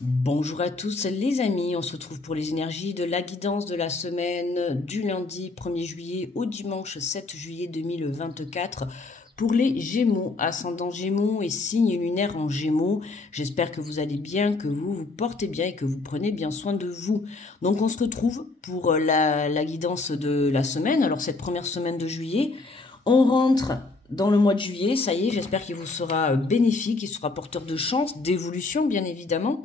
Bonjour à tous les amis, on se retrouve pour les énergies de la guidance de la semaine du lundi 1er juillet au dimanche 7 juillet 2024 pour les Gémeaux, ascendant Gémeaux et signe lunaire en Gémeaux. J'espère que vous allez bien, que vous vous portez bien et que vous prenez bien soin de vous. Donc on se retrouve pour la guidance de la semaine. Alors cette première semaine de juillet, on rentre dans le mois de juillet, ça y est, j'espère qu'il vous sera bénéfique, il sera porteur de chance, d'évolution bien évidemment.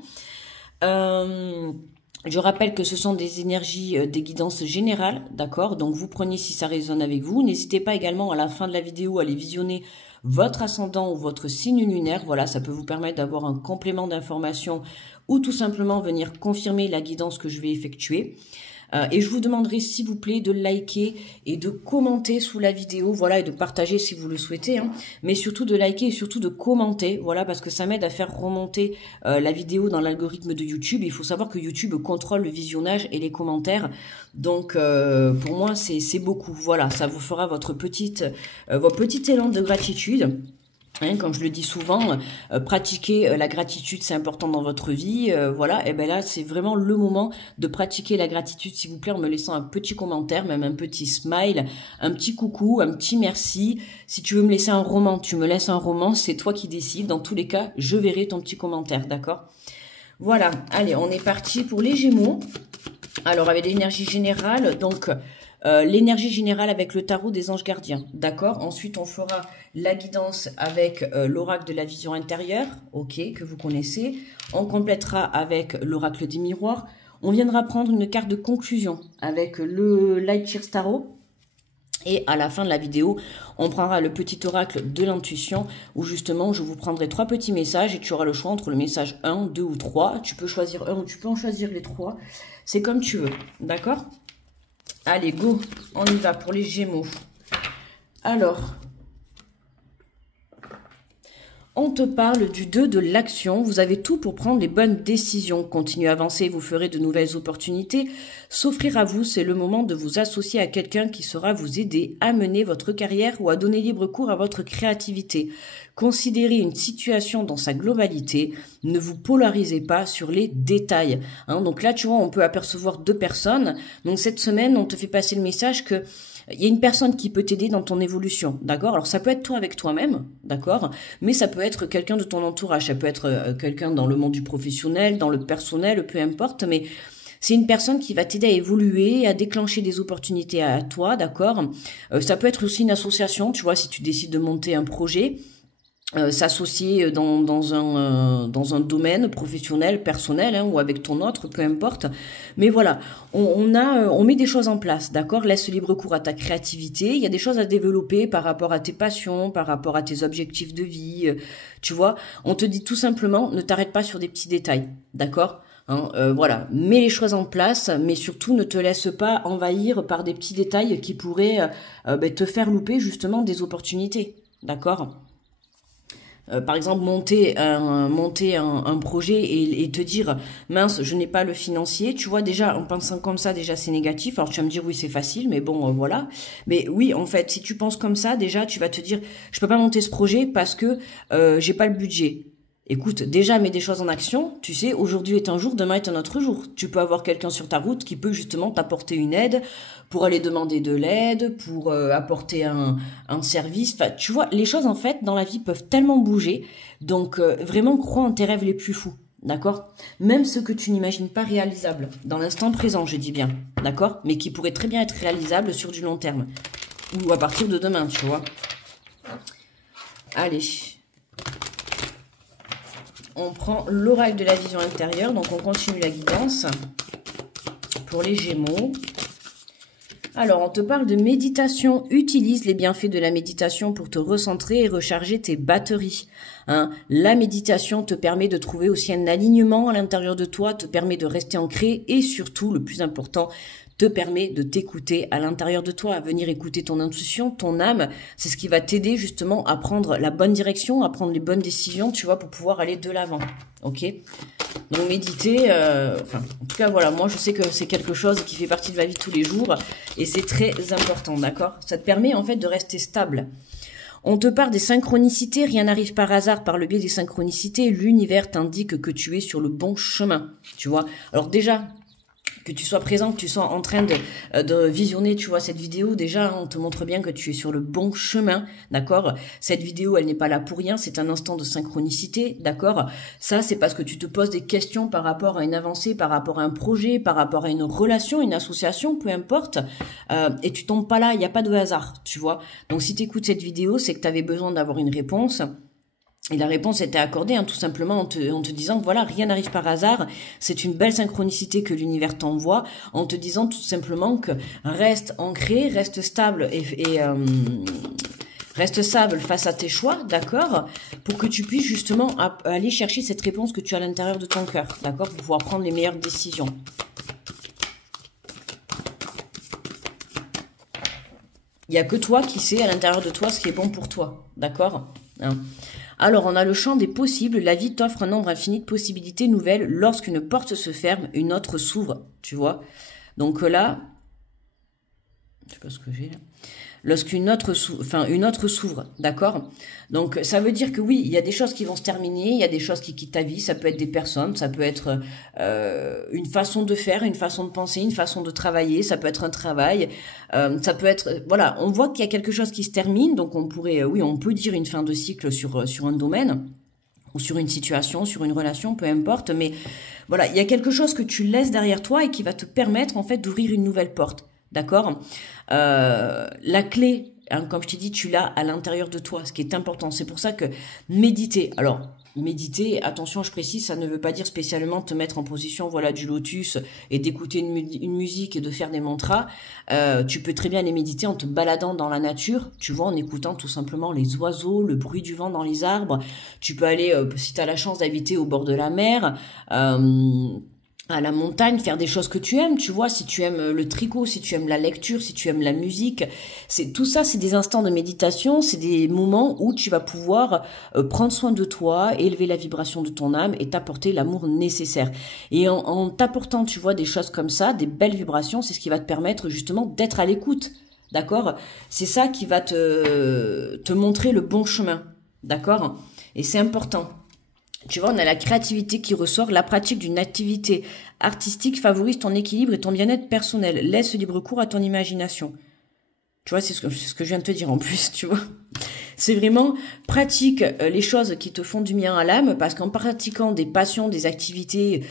Je rappelle que ce sont des énergies, des guidances générales, d'accord? Donc vous prenez si ça résonne avec vous. N'hésitez pas également à la fin de la vidéo à aller visionner votre ascendant ou votre signe lunaire. Voilà, ça peut vous permettre d'avoir un complément d'information ou tout simplement venir confirmer la guidance que je vais effectuer. Et je vous demanderai s'il vous plaît de liker et de commenter sous la vidéo, voilà, et de partager si vous le souhaitez, hein, mais surtout de liker et surtout de commenter, voilà, parce que ça m'aide à faire remonter la vidéo dans l'algorithme de YouTube. Il faut savoir que YouTube contrôle le visionnage et les commentaires, donc pour moi c'est beaucoup, voilà, ça vous fera votre petit élan de gratitude. Hein, comme je le dis souvent, pratiquer la gratitude, c'est important dans votre vie. Voilà, et ben là, c'est vraiment le moment de pratiquer la gratitude, s'il vous plaît, en me laissant un petit commentaire, même un petit smile, un petit coucou, un petit merci. Si tu veux me laisser un roman, tu me laisses un roman, c'est toi qui décides. Dans tous les cas, je verrai ton petit commentaire, d'accord? Voilà, allez, on est parti pour les Gémeaux. Alors, avec l'énergie générale, donc... l'énergie générale avec le tarot des anges gardiens, d'accord? Ensuite, on fera la guidance avec l'oracle de la vision intérieure, ok, que vous connaissez. On complétera avec l'oracle des miroirs. On viendra prendre une carte de conclusion avec le Light Years Tarot. Et à la fin de la vidéo, on prendra le petit oracle de l'intuition où justement, je vous prendrai 3 petits messages et tu auras le choix entre le message 1, 2 ou 3. Tu peux choisir un ou tu peux en choisir les 3. C'est comme tu veux, d'accord? Allez, go, on y va pour les Gémeaux. Alors, on te parle du 2 de l'action. Vous avez tout pour prendre les bonnes décisions. Continuez à avancer, vous ferez de nouvelles opportunités. S'offrir à vous, c'est le moment de vous associer à quelqu'un qui saura vous aider à mener votre carrière ou à donner libre cours à votre créativité. Considérez une situation dans sa globalité. Ne vous polarisez pas sur les détails. Hein, donc là, tu vois, on peut apercevoir 2 personnes. Donc cette semaine, on te fait passer le message que il y a une personne qui peut t'aider dans ton évolution, d'accord? Alors ça peut être toi avec toi-même, d'accord? Mais ça peut être quelqu'un de ton entourage, ça peut être quelqu'un dans le monde du professionnel, dans le personnel, peu importe, mais c'est une personne qui va t'aider à évoluer, à déclencher des opportunités à toi, d'accord? Ça peut être aussi une association, tu vois, si tu décides de monter un projet, s'associer dans un domaine professionnel, personnel, hein, ou avec ton autre, peu importe. Mais voilà, on met des choses en place, d'accord? Laisse libre cours à ta créativité. Il y a des choses à développer par rapport à tes passions, par rapport à tes objectifs de vie. Tu vois, on te dit tout simplement, ne t'arrête pas sur des petits détails, d'accord? Hein, voilà, mets les choses en place, mais surtout ne te laisse pas envahir par des petits détails qui pourraient te faire louper justement des opportunités, d'accord? Par exemple, monter un projet et te dire mince, je n'ai pas le financier, tu vois, déjà en pensant comme ça, déjà c'est négatif. Alors tu vas me dire oui, c'est facile, mais bon voilà. Mais oui, en fait, si tu penses comme ça, déjà tu vas te dire je peux pas monter ce projet parce que j'ai pas le budget. Écoute, déjà mets des choses en action, tu sais, aujourd'hui est un jour, demain est un autre jour. Tu peux avoir quelqu'un sur ta route qui peut justement t'apporter une aide, pour aller demander de l'aide, pour apporter un service. Enfin, tu vois, les choses en fait dans la vie peuvent tellement bouger, donc vraiment crois en tes rêves les plus fous, d'accord? Même ceux que tu n'imagines pas réalisables, dans l'instant présent, je dis bien, d'accord? Mais qui pourraient très bien être réalisables sur du long terme, ou à partir de demain, tu vois. Allez. On prend l'oracle de la vision intérieure, donc on continue la guidance pour les Gémeaux. Alors, on te parle de méditation. Utilise les bienfaits de la méditation pour te recentrer et recharger tes batteries. Hein, la méditation te permet de trouver aussi un alignement à l'intérieur de toi, te permet de rester ancré et surtout, le plus important, te permet de t'écouter à l'intérieur de toi, à venir écouter ton intuition, ton âme. C'est ce qui va t'aider justement à prendre la bonne direction, à prendre les bonnes décisions, tu vois, pour pouvoir aller de l'avant. Ok? Donc méditer, en tout cas voilà, moi je sais que c'est quelque chose qui fait partie de ma vie tous les jours et c'est très important, d'accord? Ça te permet en fait de rester stable. On te parle des synchronicités, rien n'arrive par hasard. Par le biais des synchronicités, l'univers t'indique que tu es sur le bon chemin, tu vois. Alors déjà, que tu sois présent, que tu sois en train de visionner, tu vois, cette vidéo, déjà, on te montre bien que tu es sur le bon chemin, d'accord? Cette vidéo, elle n'est pas là pour rien, c'est un instant de synchronicité, d'accord? Ça, c'est parce que tu te poses des questions par rapport à une avancée, par rapport à un projet, par rapport à une relation, une association, peu importe, et tu tombes pas là, il n'y a pas de hasard, tu vois? Donc, si tu écoutes cette vidéo, c'est que tu avais besoin d'avoir une réponse. Et la réponse était accordée, hein, tout simplement en te disant que voilà, rien n'arrive par hasard, c'est une belle synchronicité que l'univers t'envoie, en te disant tout simplement que reste ancré, reste stable reste stable face à tes choix, d'accord, pour que tu puisses justement aller chercher cette réponse que tu as à l'intérieur de ton cœur, d'accord, pour pouvoir prendre les meilleures décisions. Il n'y a que toi qui sais à l'intérieur de toi ce qui est bon pour toi, d'accord, hein. Alors, on a le champ des possibles. La vie t'offre un nombre infini de possibilités nouvelles. Lorsqu'une porte se ferme, une autre s'ouvre, tu vois. Donc là, je sais pas ce que j'ai là. Lorsqu'une autre s'ouvre, d'accord? Donc, ça veut dire que oui, il y a des choses qui vont se terminer, il y a des choses qui quittent ta vie, ça peut être des personnes, ça peut être une façon de faire, une façon de penser, une façon de travailler, ça peut être un travail, ça peut être, voilà, on voit qu'il y a quelque chose qui se termine, donc on pourrait, oui, on peut dire une fin de cycle sur un domaine, ou sur une situation, sur une relation, peu importe, mais voilà, il y a quelque chose que tu laisses derrière toi et qui va te permettre, en fait, d'ouvrir une nouvelle porte. D'accord, la clé, hein, comme je t'ai dit, tu l'as à l'intérieur de toi, ce qui est important. C'est pour ça que méditer. Alors, méditer, attention, je précise, ça ne veut pas dire spécialement te mettre en position, voilà, du lotus et d'écouter une musique et de faire des mantras. Tu peux très bien les méditer en te baladant dans la nature, tu vois, en écoutant tout simplement les oiseaux, le bruit du vent dans les arbres. Tu peux aller, si tu as la chance d'habiter au bord de la mer, à la montagne, faire des choses que tu aimes, tu vois, si tu aimes le tricot, si tu aimes la lecture, si tu aimes la musique, c'est tout ça, c'est des instants de méditation, c'est des moments où tu vas pouvoir prendre soin de toi, élever la vibration de ton âme et t'apporter l'amour nécessaire. Et en t'apportant, tu vois, des choses comme ça, des belles vibrations, c'est ce qui va te permettre justement d'être à l'écoute, d'accord? C'est ça qui va te montrer le bon chemin, d'accord? Et c'est important. Tu vois, on a la créativité qui ressort. La pratique d'une activité artistique favorise ton équilibre et ton bien-être personnel. Laisse libre cours à ton imagination. Tu vois, c'est ce que je viens de te dire en plus, tu vois. C'est vraiment pratique les choses qui te font du bien à l'âme, parce qu'en pratiquant des passions, des activités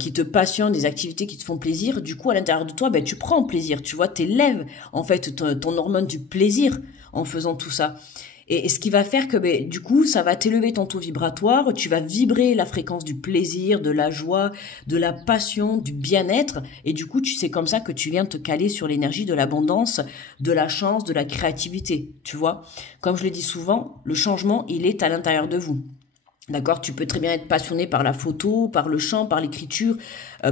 qui te passionnent, des activités qui te font plaisir, du coup, à l'intérieur de toi, ben, tu prends plaisir, tu vois, t'élèves en fait ton hormone du plaisir en faisant tout ça. Et ce qui va faire que, ben, du coup, ça va t'élever ton taux vibratoire, tu vas vibrer la fréquence du plaisir, de la joie, de la passion, du bien-être, et du coup, c'est comme ça que tu viens te caler sur l'énergie de l'abondance, de la chance, de la créativité, tu vois. Comme je le dis souvent, le changement, il est à l'intérieur de vous. D'accord, tu peux très bien être passionné par la photo, par le chant, par l'écriture,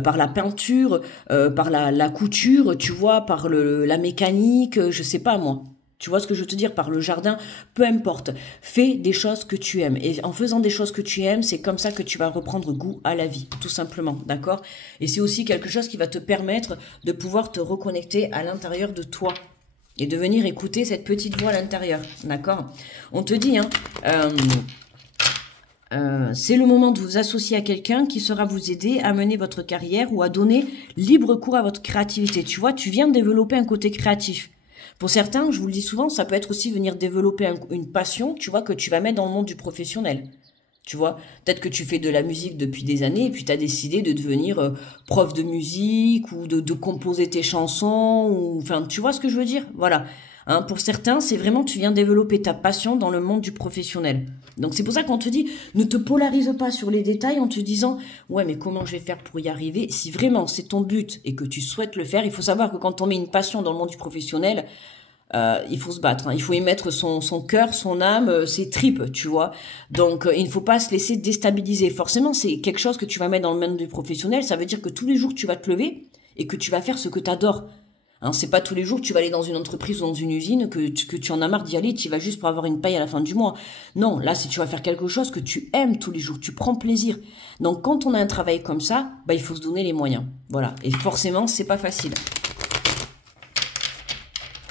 par la peinture, par la couture, tu vois, par la mécanique, je sais pas moi. Tu vois ce que je veux te dire, par le jardin, peu importe. Fais des choses que tu aimes. Et en faisant des choses que tu aimes, c'est comme ça que tu vas reprendre goût à la vie, tout simplement, d'accord? Et c'est aussi quelque chose qui va te permettre de pouvoir te reconnecter à l'intérieur de toi et de venir écouter cette petite voix à l'intérieur, d'accord? On te dit, hein, c'est le moment de vous associer à quelqu'un qui saura vous aider à mener votre carrière ou à donner libre cours à votre créativité. Tu vois, tu viens de développer un côté créatif. Pour certains, je vous le dis souvent, ça peut être aussi venir développer une passion, tu vois, que tu vas mettre dans le monde du professionnel. Tu vois, peut-être que tu fais de la musique depuis des années et puis tu as décidé de devenir prof de musique ou de composer tes chansons, ou enfin, tu vois ce que je veux dire? Voilà. Hein, pour certains, c'est vraiment, tu viens développer ta passion dans le monde du professionnel. Donc c'est pour ça qu'on te dit, ne te polarise pas sur les détails en te disant, ouais, mais comment je vais faire pour y arriver? Si vraiment c'est ton but et que tu souhaites le faire, il faut savoir que quand on met une passion dans le monde du professionnel, il faut se battre, hein. Il faut y mettre son cœur, son âme, ses tripes, tu vois. Donc il ne faut pas se laisser déstabiliser. Forcément, c'est quelque chose que tu vas mettre dans le monde du professionnel, ça veut dire que tous les jours tu vas te lever et que tu vas faire ce que tu adores. Hein, c'est pas tous les jours que tu vas aller dans une entreprise ou dans une usine que tu en as marre d'y aller, tu y vas juste pour avoir une paye à la fin du mois. Non, là, si tu vas faire quelque chose que tu aimes tous les jours, tu prends plaisir. Donc, quand on a un travail comme ça, bah, il faut se donner les moyens. Voilà. Et forcément, c'est pas facile.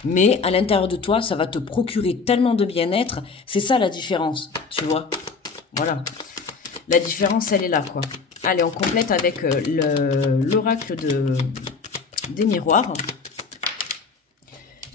Mais à l'intérieur de toi, ça va te procurer tellement de bien-être. C'est ça la différence, tu vois. Voilà. La différence, elle est là, quoi. Allez, on complète avec l'oracle des miroirs.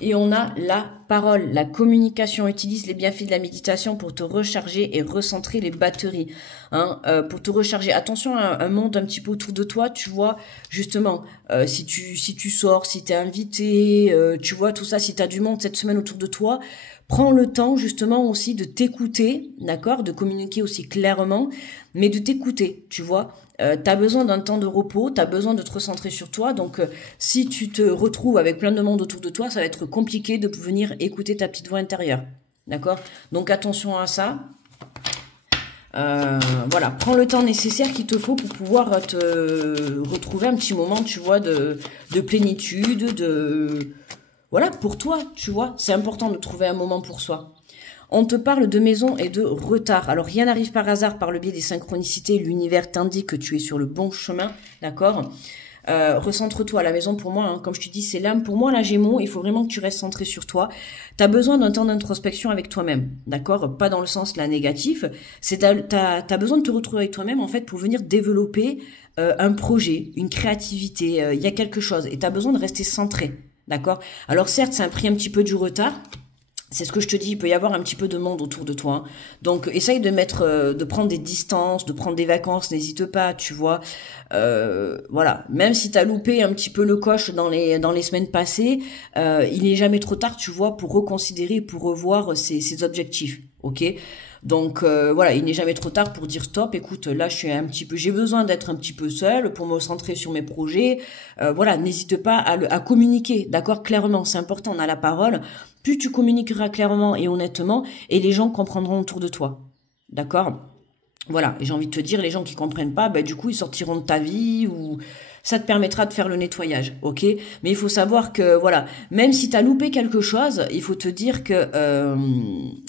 Et on a la parole, la communication. Utilise les bienfaits de la méditation pour te recharger et recentrer les batteries. Hein, pour te recharger. Attention à un monde un petit peu autour de toi, tu vois, justement, si tu sors, si tu es invité, tu vois, tout ça, si tu as du monde cette semaine autour de toi, prends le temps justement aussi de t'écouter, d'accord, de communiquer aussi clairement, mais de t'écouter, tu vois. Tu as besoin d'un temps de repos, tu as besoin de te recentrer sur toi, donc si tu te retrouves avec plein de monde autour de toi, ça va être compliqué de venir écouter ta petite voix intérieure, d'accord. Donc attention à ça. Voilà, prends le temps nécessaire qu'il te faut pour pouvoir te retrouver un petit moment, tu vois, de plénitude, voilà, pour toi, tu vois. C'est important de trouver un moment pour soi. On te parle de maison et de retard. Alors, rien n'arrive par hasard par le biais des synchronicités. L'univers t'indique que tu es sur le bon chemin, d'accord. Recentre-toi. La maison, pour moi, hein, comme je te dis, c'est l'âme. Pour moi, la Gémeaux, il faut vraiment que tu restes centré sur toi. Tu as besoin d'un temps d'introspection avec toi-même, d'accord. Pas dans le sens là négatif. T'as besoin de te retrouver avec toi-même, en fait, pour venir développer un projet, une créativité. Il y a quelque chose. Et tu as besoin de rester centré, d'accord. Alors, certes, ça a pris un petit peu du retard. C'est ce que je te dis, il peut y avoir un petit peu de monde autour de toi. Hein. Donc, essaye de prendre des distances, de prendre des vacances, n'hésite pas, tu vois. Voilà, même si t'as loupé un petit peu le coche dans les semaines passées, il n'est jamais trop tard, tu vois, pour reconsidérer, pour revoir ses objectifs, ok. Donc voilà, il n'est jamais trop tard pour dire stop. Écoute, là j'ai besoin d'être un petit peu seule pour me centrer sur mes projets. Voilà, n'hésite pas à communiquer, d'accord, clairement, c'est important. On a la parole. Plus tu communiqueras clairement et honnêtement, et les gens comprendront autour de toi, d'accord. Voilà, et j'ai envie de te dire, les gens qui comprennent pas, du coup, ils sortiront de ta vie ou ça te permettra de faire le nettoyage, ok. Mais il faut savoir que, voilà, même si tu as loupé quelque chose, il faut te dire que,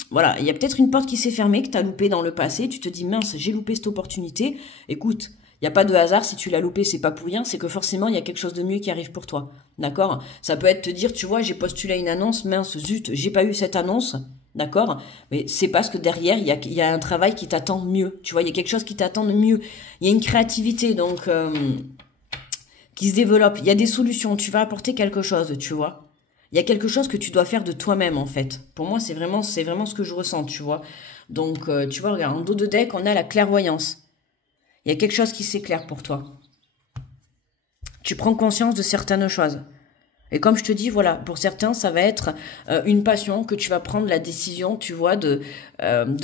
voilà, il y a peut-être une porte qui s'est fermée, que tu as loupé dans le passé, tu te dis, mince, j'ai loupé cette opportunité. Écoute, il n'y a pas de hasard, si tu l'as loupé, c'est pas pour rien, c'est que forcément, il y a quelque chose de mieux qui arrive pour toi, d'accord. Ça peut être te dire, tu vois, j'ai postulé à une annonce, mince, zut, j'ai pas eu cette annonce. D'accord. Mais c'est parce que derrière, il y a un travail qui t'attend mieux. Tu vois, il y a quelque chose qui t'attend de mieux. Il y a une créativité, donc, qui se développe. Il y a des solutions. Tu vas apporter quelque chose, tu vois. Il y a quelque chose que tu dois faire de toi-même, en fait. Pour moi, c'est vraiment ce que je ressens, tu vois. Donc, tu vois, regarde, en dos de deck, on a la clairvoyance. Il y a quelque chose qui s'éclaire pour toi. Tu prends conscience de certaines choses. Et comme je te dis, voilà, pour certains, ça va être une passion que tu vas prendre la décision, tu vois, de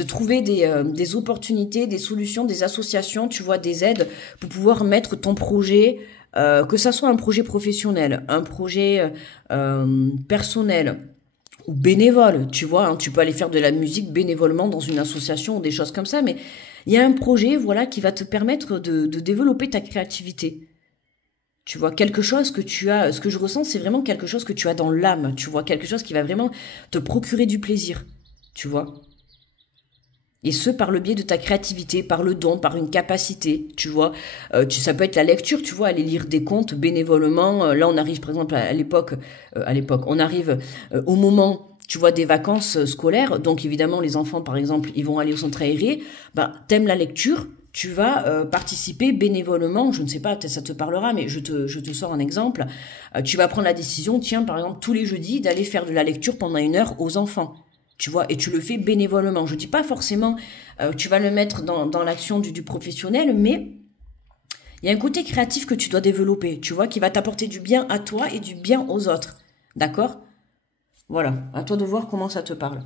trouver des opportunités, des solutions, des associations, tu vois, des aides pour pouvoir mettre ton projet, que ça soit un projet professionnel, un projet personnel ou bénévole, tu vois, hein, tu peux aller faire de la musique bénévolement dans une association ou des choses comme ça, mais il y a un projet, voilà, qui va te permettre de développer ta créativité. Tu vois, quelque chose que tu as, ce que je ressens, c'est vraiment quelque chose que tu as dans l'âme, tu vois, quelque chose qui va vraiment te procurer du plaisir, tu vois. Et ce, par le biais de ta créativité, par le don, par une capacité, tu vois. Ça peut être la lecture, tu vois, aller lire des contes bénévolement. Là, on arrive, par exemple, à l'époque, on arrive au moment, tu vois, des vacances scolaires. Donc, évidemment, les enfants, par exemple, ils vont aller au centre aéré. T'aimes la lecture, tu vas participer bénévolement, je ne sais pas, peut-être ça te parlera, mais je te sors un exemple. Tu vas prendre la décision, tiens, par exemple, tous les jeudis, d'aller faire de la lecture pendant 1 heure aux enfants. Tu vois, et tu le fais bénévolement. Je dis pas forcément, tu vas le mettre dans l'action du professionnel, mais il y a un côté créatif que tu dois développer, tu vois, qui va t'apporter du bien à toi et du bien aux autres. D'accord? Voilà, à toi de voir comment ça te parle.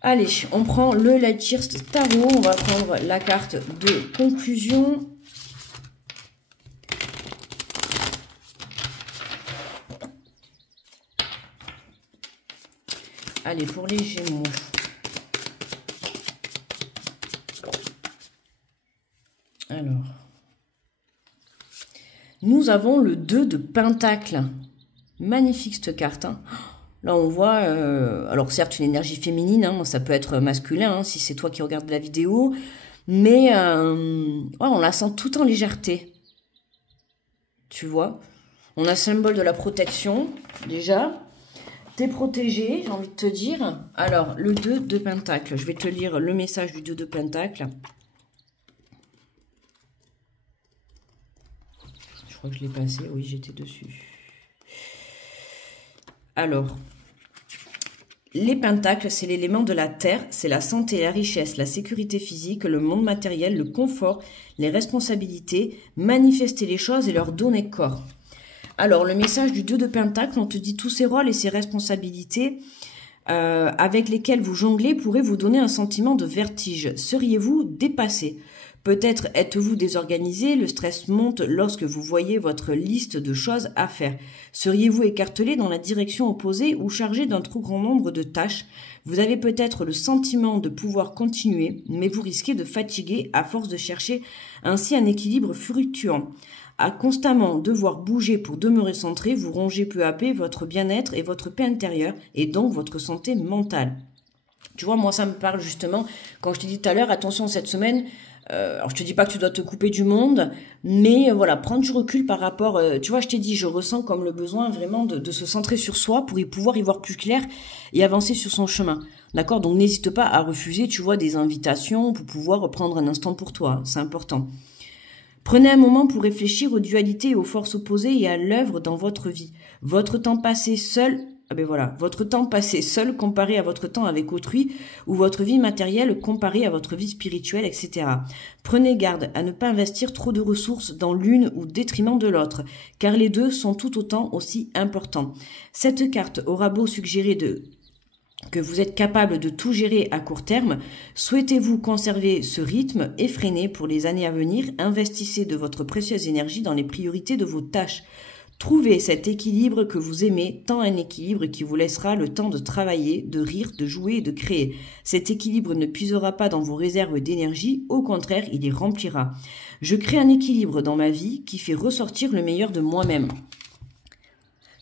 Allez, on prend le Lightyear Tarot, on va prendre la carte de conclusion. Allez, pour les Gémeaux. Alors. Nous avons le 2 de Pentacle. Magnifique cette carte. Hein. Là, on voit, alors certes, une énergie féminine, hein, ça peut être masculin, hein, si c'est toi qui regardes la vidéo, mais on la sent tout en légèreté. Tu vois, on a le symbole de la protection, déjà. T'es protégé, j'ai envie de te dire. Alors, le 2 de Pentacle. Je vais te lire le message du 2 de Pentacle. Je crois que je l'ai passé. Oui, j'étais dessus. Alors, les pentacles, c'est l'élément de la terre, c'est la santé, la richesse, la sécurité physique, le monde matériel, le confort, les responsabilités, manifester les choses et leur donner corps. Alors, le message du 2 de Pentacle, on te dit tous ces rôles et ces responsabilités avec lesquels vous jonglez pourraient vous donner un sentiment de vertige. Seriez-vous dépassé? Peut-être êtes-vous désorganisé, le stress monte lorsque vous voyez votre liste de choses à faire. Seriez-vous écartelé dans la direction opposée ou chargé d'un trop grand nombre de tâches? Vous avez peut-être le sentiment de pouvoir continuer, mais vous risquez de fatiguer à force de chercher ainsi un équilibre fluctuant. À constamment devoir bouger pour demeurer centré, vous rongez peu à peu votre bien-être et votre paix intérieure, et donc votre santé mentale. Tu vois, moi ça me parle justement, quand je t'ai dit tout à l'heure, attention cette semaine, alors je te dis pas que tu dois te couper du monde, mais voilà, prendre du recul par rapport, tu vois, je t'ai dit, je ressens comme le besoin vraiment de se centrer sur soi pour pouvoir y voir plus clair et avancer sur son chemin. D'accord? Donc n'hésite pas à refuser, tu vois, des invitations pour pouvoir prendre un instant pour toi, c'est important. Prenez un moment pour réfléchir aux dualités et aux forces opposées et à l'œuvre dans votre vie. Votre temps passé seul, votre temps passé seul comparé à votre temps avec autrui ou votre vie matérielle comparée à votre vie spirituelle, etc. Prenez garde à ne pas investir trop de ressources dans l'une au détriment de l'autre, car les deux sont tout autant aussi importants. Cette carte aura beau suggérer que vous êtes capable de tout gérer à court terme, souhaitez-vous conserver ce rythme effréné pour les années à venir? Investissez de votre précieuse énergie dans les priorités de vos tâches. Trouvez cet équilibre que vous aimez, tant un équilibre qui vous laissera le temps de travailler, de rire, de jouer et de créer. Cet équilibre ne puisera pas dans vos réserves d'énergie, au contraire, il les remplira. Je crée un équilibre dans ma vie qui fait ressortir le meilleur de moi-même.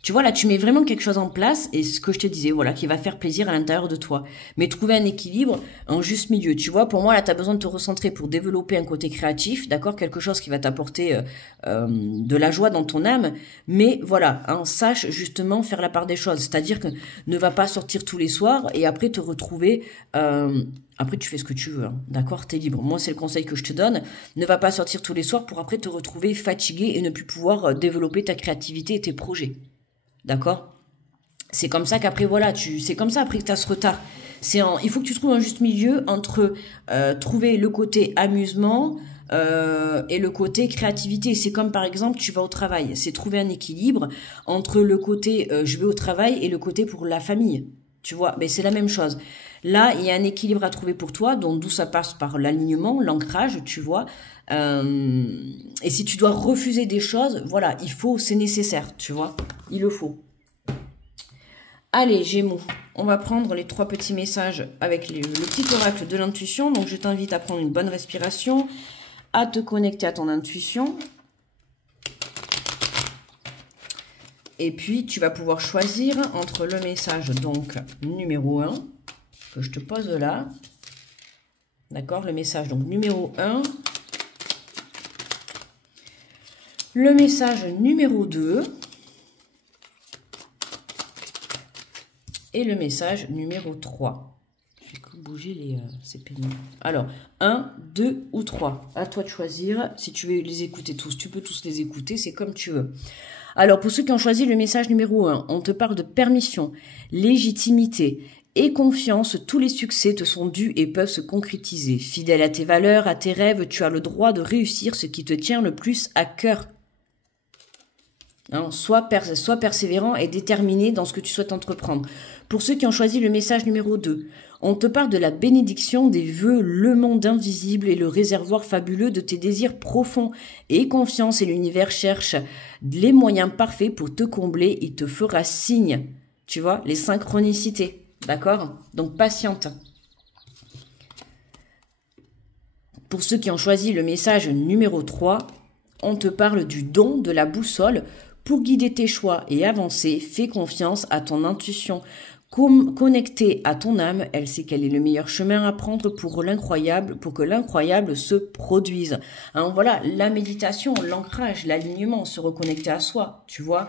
Tu vois, là, tu mets vraiment quelque chose en place et ce que je te disais, voilà, qui va faire plaisir à l'intérieur de toi. Mais trouver un équilibre, un juste milieu. Tu vois, pour moi, là, tu as besoin de te recentrer pour développer un côté créatif, d'accord? Quelque chose qui va t'apporter de la joie dans ton âme. Mais voilà, sache justement faire la part des choses. C'est-à-dire que ne va pas sortir tous les soirs et après te retrouver... Après, tu fais ce que tu veux, hein, d'accord? T'es libre. Moi, c'est le conseil que je te donne. Ne va pas sortir tous les soirs pour après te retrouver fatigué et ne plus pouvoir développer ta créativité et tes projets. D'accord? C'est comme ça qu'après, voilà, c'est comme ça après que tu as ce retard. Il faut que tu trouves un juste milieu entre trouver le côté amusement et le côté créativité. C'est comme par exemple, tu vas au travail. C'est trouver un équilibre entre le côté je vais au travail et le côté pour la famille. Tu vois, mais c'est la même chose. Là, il y a un équilibre à trouver pour toi, donc d'où ça passe par l'alignement, l'ancrage, tu vois. Et si tu dois refuser des choses, voilà, c'est nécessaire, tu vois. Il le faut. Allez, Gémeaux, on va prendre les 3 petits messages avec le petit oracle de l'intuition. Donc, je t'invite à prendre une bonne respiration, à te connecter à ton intuition. Et puis, tu vas pouvoir choisir entre le message, donc, numéro 1, que je te pose là. D'accord? Le message, donc, numéro 1. Le message numéro 2. Et le message numéro 3. Je vais bouger ces pénibles. Alors, 1, 2 ou 3. À toi de choisir. Si tu veux les écouter tous, tu peux tous les écouter. C'est comme tu veux. Alors, pour ceux qui ont choisi le message numéro 1, on te parle de permission, légitimité et confiance. Tous les succès te sont dus et peuvent se concrétiser. Fidèle à tes valeurs, à tes rêves, tu as le droit de réussir ce qui te tient le plus à cœur. Hein, sois persévérant et déterminé dans ce que tu souhaites entreprendre. Pour ceux qui ont choisi le message numéro 2, on te parle de la bénédiction des vœux, le monde invisible et le réservoir fabuleux de tes désirs profonds. Et confiance et l'univers cherche les moyens parfaits pour te combler et te fera signe. Tu vois, les synchronicités. D'accord? Donc, patiente. Pour ceux qui ont choisi le message numéro 3, on te parle du don de la boussole. Pour guider tes choix et avancer, fais confiance à ton intuition. Connectée à ton âme, elle sait quel est le meilleur chemin à prendre pour que l'incroyable se produise. Hein, voilà, la méditation, l'ancrage, l'alignement, se reconnecter à soi, tu vois.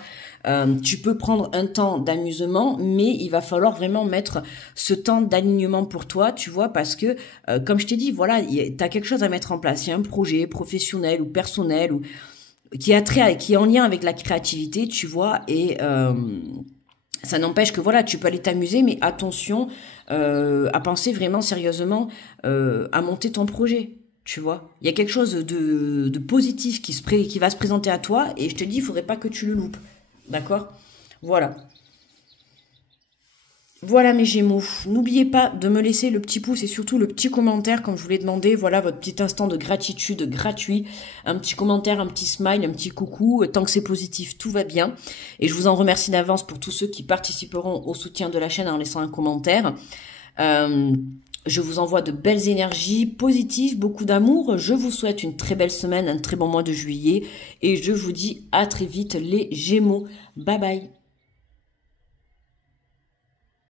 Tu peux prendre un temps d'amusement, mais il va falloir vraiment mettre ce temps d'alignement pour toi, tu vois, parce que, comme je t'ai dit, voilà, t'as quelque chose à mettre en place. Il y a un projet professionnel ou personnel ou qui est en lien avec la créativité, tu vois, et ça n'empêche que voilà, tu peux aller t'amuser, mais attention à penser vraiment sérieusement à monter ton projet. Tu vois, il y a quelque chose de positif qui va se présenter à toi, et je te dis, il faudrait pas que tu le loupes. D'accord? Voilà. Voilà mes Gémeaux. N'oubliez pas de me laisser le petit pouce et surtout le petit commentaire comme je vous l'ai demandé. Voilà votre petit instant de gratitude gratuit. Un petit commentaire, un petit smile, un petit coucou. Tant que c'est positif, tout va bien. Et je vous en remercie d'avance pour tous ceux qui participeront au soutien de la chaîne en laissant un commentaire. Je vous envoie de belles énergies positives, beaucoup d'amour. Je vous souhaite une très belle semaine, un très bon mois de juillet. Et je vous dis à très vite les Gémeaux. Bye bye.